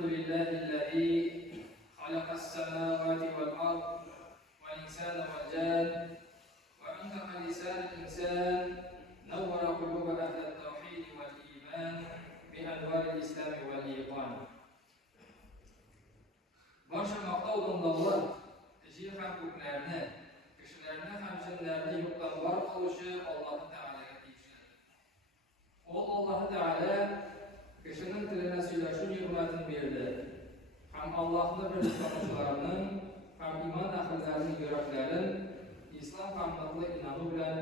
الحمد لله الذي خلق السماوات والأرض والإنسان والجان وأنطق لسان الإنسان نور قلوب أهل التوحيد والإيمان بأنوار الإسلام والإيقان. Barcha maqtovdan davlat yer ham ko'klarni, kishilarni ham jinlarni yo'qdan bor qilishi Alloh taolaga tegishli. Alloh taolo kishining tilini suylashi ne'matini berdi. Ham Allohni bir tanishlarning, ham iymon ahllarining yuraklarini islom hamdaqli inonu bilan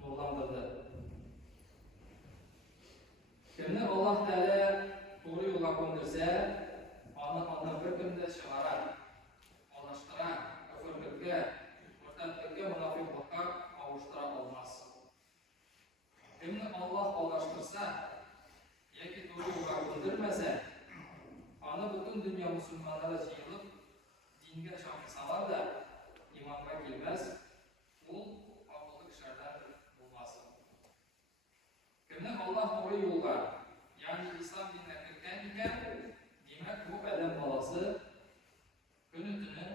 nurlantirdi. Kimni Alloh taolo to'g'ri yo'lga qo'ndirsa, ondan bir kunda shimaradi, alashtiradi, kufrlikka, murtadlikka, munofiqlikka ovushtira olmas. Kimni Alloh alashtirsa yoki to'g'ri yo'lga qo'ndirmasa, ona butun dunyo musulmonlari yig'ilib dinga ishonsalar-da iymonga kelmas, u oqillik kishilardan bo'lmas. Kimni Alloh to'g'ri yo'lga, ya'ni islom diniga kirgan ekan, demak bu odam bolasi kuni-tuni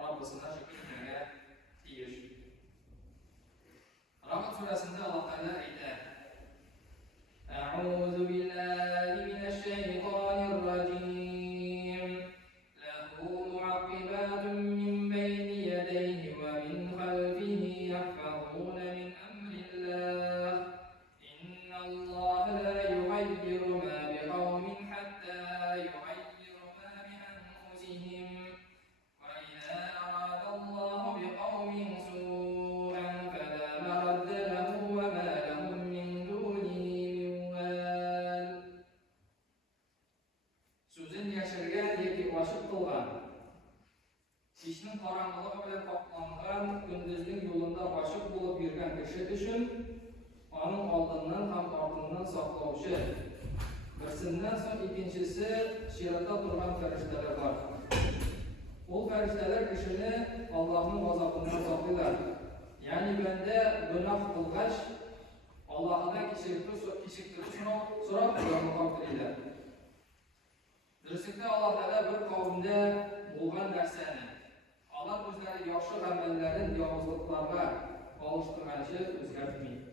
Robbisini shukr qilishga tegish. Rahmat surasida Alloh taolo aytadi: A'udhu billahi minash shaytonir rajim. Lahu mu'aqibatun min bayni yadayhi wa min khalfihi yahfazuna min amrillah. Inna Allaha la yughayyiru ma biqawmin hatta yughayyiru ma bi anfusihim. Wa idha arada Allahu biqawmin su'an fala maradda lahu wa ma lahum min dunihi min wal. So'zini yashirgan yoki oshib qilgan, ishning qorong'iligi bilan qoplangan kunduzning yo'lida oshib bo'lib yurgan kishi uchun onun oldindan ham ortidan saqlovchi, birsidan so'ng ikkinchisi shiratda turgan farishtalar bor. Bu farishtalar kishini Allohning azobidan saqlaydilar. Ya'ni banda gunoh qilgach, Allohdan kechiktirish so'rab qoldiradilar. Dirsikda Alloh taolo bir qavmda bo'lgan narsani, Alloh o'zlari yaxshi amallarni yovuzliklarga olishtirganicha o'zgartmaydi.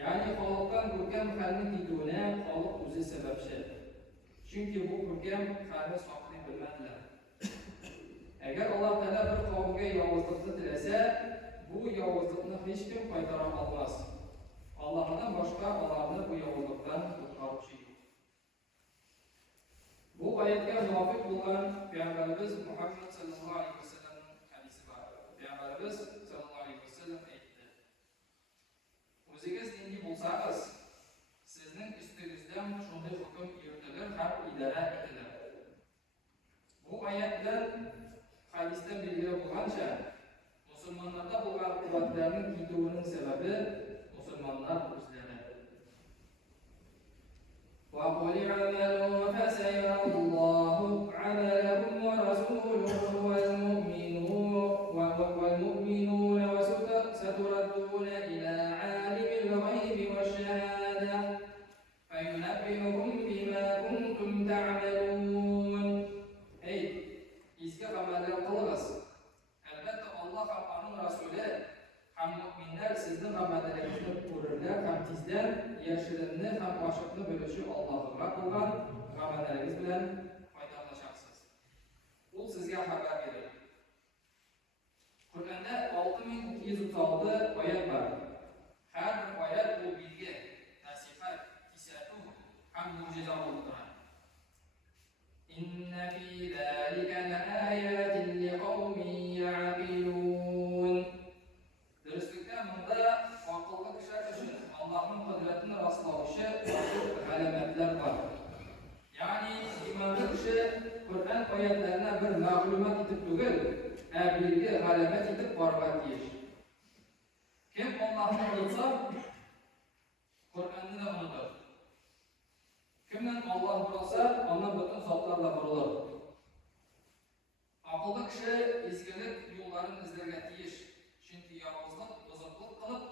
Ya'ni xalqdan ko'rkam xalqning ketuvini xalq o'zi sababchi. Chunki bu ko'rkam xalqni saqlay bilmadilar. Agar Alloh taolo bir qavmga yovuzlikni tilasa, bu yovuzlikni hech kim qaytara olmas. Allohdan boshqa ularni bu yovuzlikdan qutqaruvchi yo'q. Bu oyatga muvofiq bo'lgan Payg'ambarimiz Muhammad sallallohu alayhi vasallam hadisi bor. Payg'ambarimiz sallallohu alayhi vasallam aytdi: O'zingiz dinli bo'lsangiz, sizning ustingizdan shunday hukm yuritilar ham idora etilar. Bu oyat bilan hadisda belgili bo'lgancha, musulmonlarda bo'lgan quvvatlarning ketuvining sababi musulmonlar o'zlari. Wa qul i'malu fasayarallohu 'amalakum wa rasuluhu wal mu'minuna wa saturadduna ila 'alimil ghaibi wash-shahada fayunabbi'ukum bima kuntum ta'malun. Izga amallar qilamiz. Albatta Alloh va uning rasuli ham mu'minlar sizning amallaringizni ko'rurlar, ham tezdan yashirinni ham ochiqni bilishi Allohga qilgan amallaringiz bilan foydalanasiz. U sizga xabar beradi. Qur'onda 6236 oyat bor. Har bir oyat bu bilgi, nasihat, kisatu ham mo'jiza bo'lib turadi. Inna fi zalika laayatin liqaumin ya'qilun. Dirishlikda bunda aqlli kishilar uchun Allohning qudratini rostlovchi alamatlar bor. Ya'ni iymonli kishi Qur'on oyatlarini bir ma'lumot etib tugul, bilgi alamat etib borgan deyish. Kim Allohni unutsa, Qur'onni unutar. Kimdan Alloh bo'lsa, ona butun zotlarla bo'lur. Aqlli kishi ezgulik yo'llarini izlarga tegish, chunki yolg'izlik, buzuqlik qilib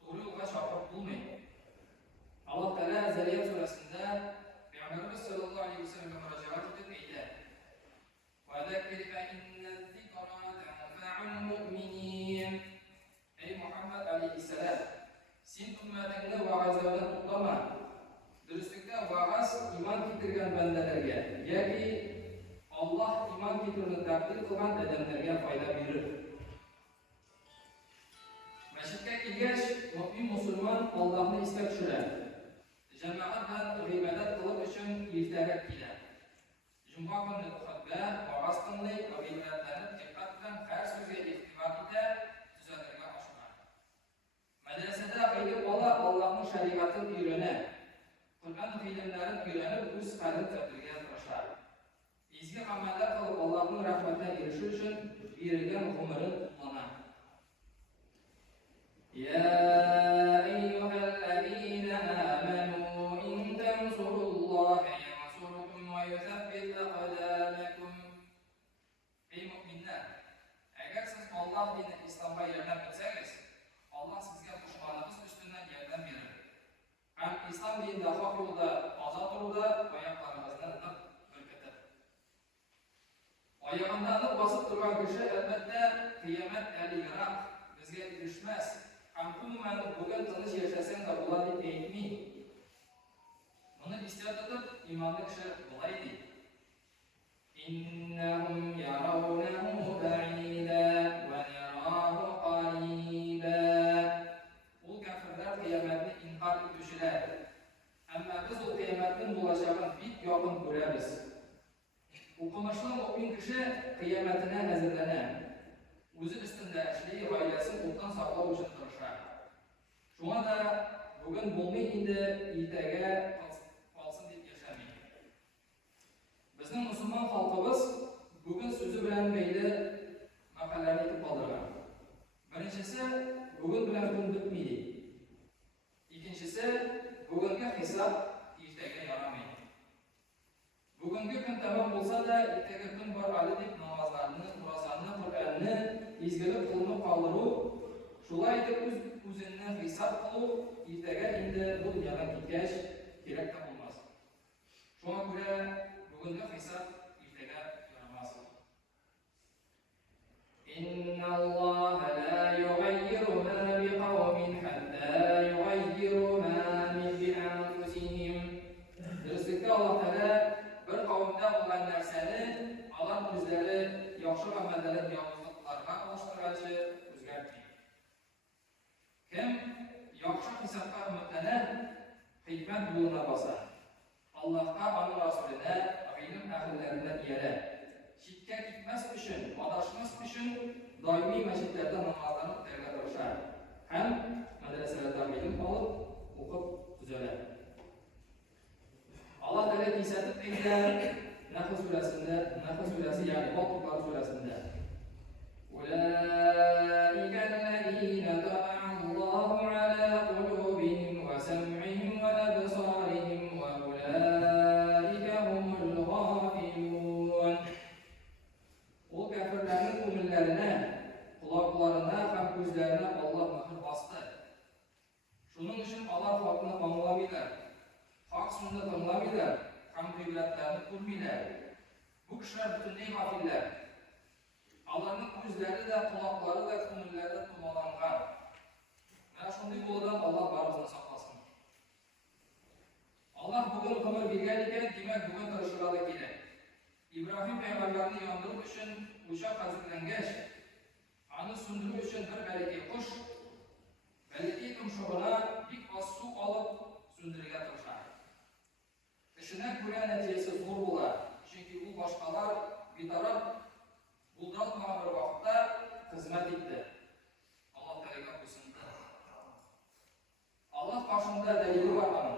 to'g'ri yo'lga chaqirib bo'lmaydi. Alloh taolo Zariyat surasida Payg'ambarimiz sallallohu alayhi vasallam fikrini takdir qilgan odamlarga foyda berir. Masjidga kelgach, mu'min musulmon Allohni esga tushiradi. Jamoat bilan ibodat qilib uchun ertaga keladi. Juma kuni xutba, ovoz tinglaydi va ibodatlarni diqqat bilan har so'zga e'tibor etib, tuzatishga oshiradi. Madrasada ilm olib, Allohning shariatini o'rganib, Qur'on ilmlarini o'rganib, o'z qalbini tarbiyalaga tirishadi. Ezgi amallar qilib Allohning rahmatiga erishish uchun berilgan umrini qo'llanadi. يا أيها الذين آمنوا إن تنصروا الله ينصركم ويثبت أقدامكم. Ey mu'minlar, agar siz Alloh dini islomga yordam bersangiz, Alloh sizga dushmaningiz ustidan yordam beradi. Ham islom dinida haq yo'lda ozod turuvda oyoqlaringizni aniq berkitadi. Oyog'ini aniq bosib turgan kishi albatta qiyomat aliroq bizga erishmas. Umuman bugun tinch yashasang da bo'ladi deb aytmay. Buni istisno etib iymonli kishi bo'laydi. Innahum yarawnahu ba'ida va narahu qariba. Bu kafirlar qiyomatni inkor etuvchilar. Ammo biz u qiyomatning bo'lajagini bit yoqin ko'ramiz. O'qimishli mu'min kishi qiyomatini hazırlanadi. O'zi ustida ishli oilasini o'tdan saqlash uchun tirishadi. Shunga da bugun bo'lmay endi ertaga qolsin deb yashamaydi. Bizning musulmon xalqimiz bugun so'zi bilan mayli maqollarni aytib qoldirgan. Birinchisi, bugun bilan kun bitmaydi. Ikkinchisi, bugungi hisob ertaga yaramaydi. Bugungi kun tamom bo'lsa da ertaga kun bor hali deb namozlarni, ro'zani, Qur'onni izgilib qilib qoldiruv, shulay deb o'zini hisob qilib, ertaga endi bu dunyodan ketgach kerak bo'lmas. Shunga ko'ra bugungi hisob ertaga yaramas. Innalloha la yughayyiru ma biqawmin hatta yughayyiru ma bi anfusihim. Do'stlikda Alloh taolo bir qavmda bo'lgan narsani Alloh o'zlari yaxshi amallarni yomonliklarga alishtiruvchi o'zgartiradi. Kim yaxshi hisobga umidlanib, hikmat yo'lina bosar, Allohga, uning rasulida, ilm ahllariga erishadi. Shirkka ketmas uchun, adashmas uchun doimiy masjidlarda namozlarni o'qishga tirishadi. Ham madrasalarda ilm olib, o'qib tuzaladi. Allah Teala kisatib aytgan Nahl surasi ya'ni Baqara surasida Ulaika allazina taba'a Allahu ala qulubihim wa sam'ihim wa absarihim wa ulaika humul ghafilun. O kafirlarning ko'ngillarına, quloqlarına ham ko'zlarına Allah mehr bosdi. Shuning uchun Allah haqni anglamaydilar. Haq sunni tinglamaydilar, ham qiblatlarni ko'rmaydilar. Bu kishilar butunlay g'afillar. Allohning ko'zlari da, quloqlari da, ko'ngillari da tumolangan. Mana shunday bo'lgan Alloh barimizni saqlasin. Alloh bugun umr bergan ekan, demak bugun tirishlar kerak. İbrahim payg'ambarni yondirish uchun o'choq hazırlangach, ani sundirish uchun bir balaki qush, balaki tumshug'ini bir oz suv olib sundirga turishadi. İşine göre neticesi zor bo'lar. Chunki u boshqalar betaraf buldatmagan bir vaqtda xizmat etdi. Alloh taolaga qo'ysin. Alloh qoshida dalili bor ana.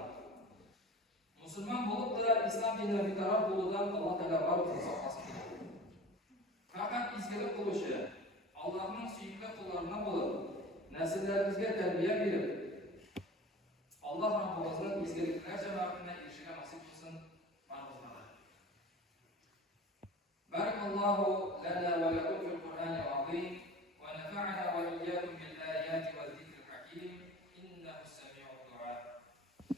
Musulmon bo'lib da islom diniga betaraf bo'lgan Alloh taolo barcha saqlasin. Faqat izgilik qilishi, Allohning suyukli qullaridan bo'lib, naslalarimizga tarbiya berib, Allah Rabbimizning izgiliklar jamoatine erishishga nasib qilsin. Barakallahu lana va lakum